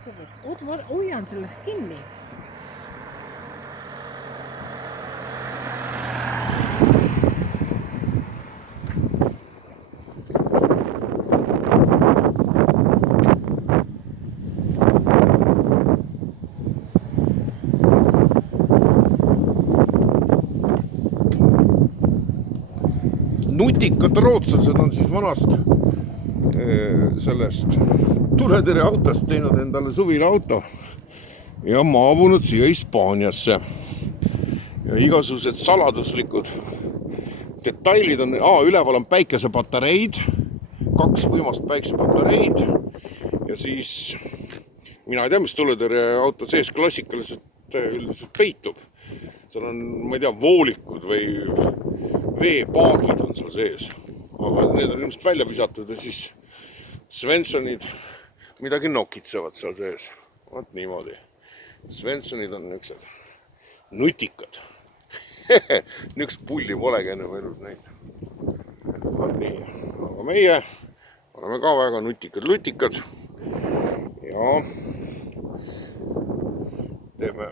Oota, ma hoian sellest kinni. Nutikad rootslased on siis vanast sellest tuletõrje autost teinud endale suvine auto ja maabunud siia Hispaaniasse. Ja igasugused saladuslikud detailid on, üleval on päikesepatareid, 2 võimast päikesepatareid ja siis mina ei tea, mis tuletõrje auto sees klassikaliselt üldiselt peitub. Seal on, ma ei tea, voolikud või veepaagid on seal sees, aga need on ilmselt välja visatud ja siis Svenssonid midagi nokitsevad seal sees. Vaat niimoodi. Svenssonid on niisugused nutikad. Niisugust pulli polegi enne elus näinud. Vaat nii. Aga meie oleme ka väga nutikad ja teeme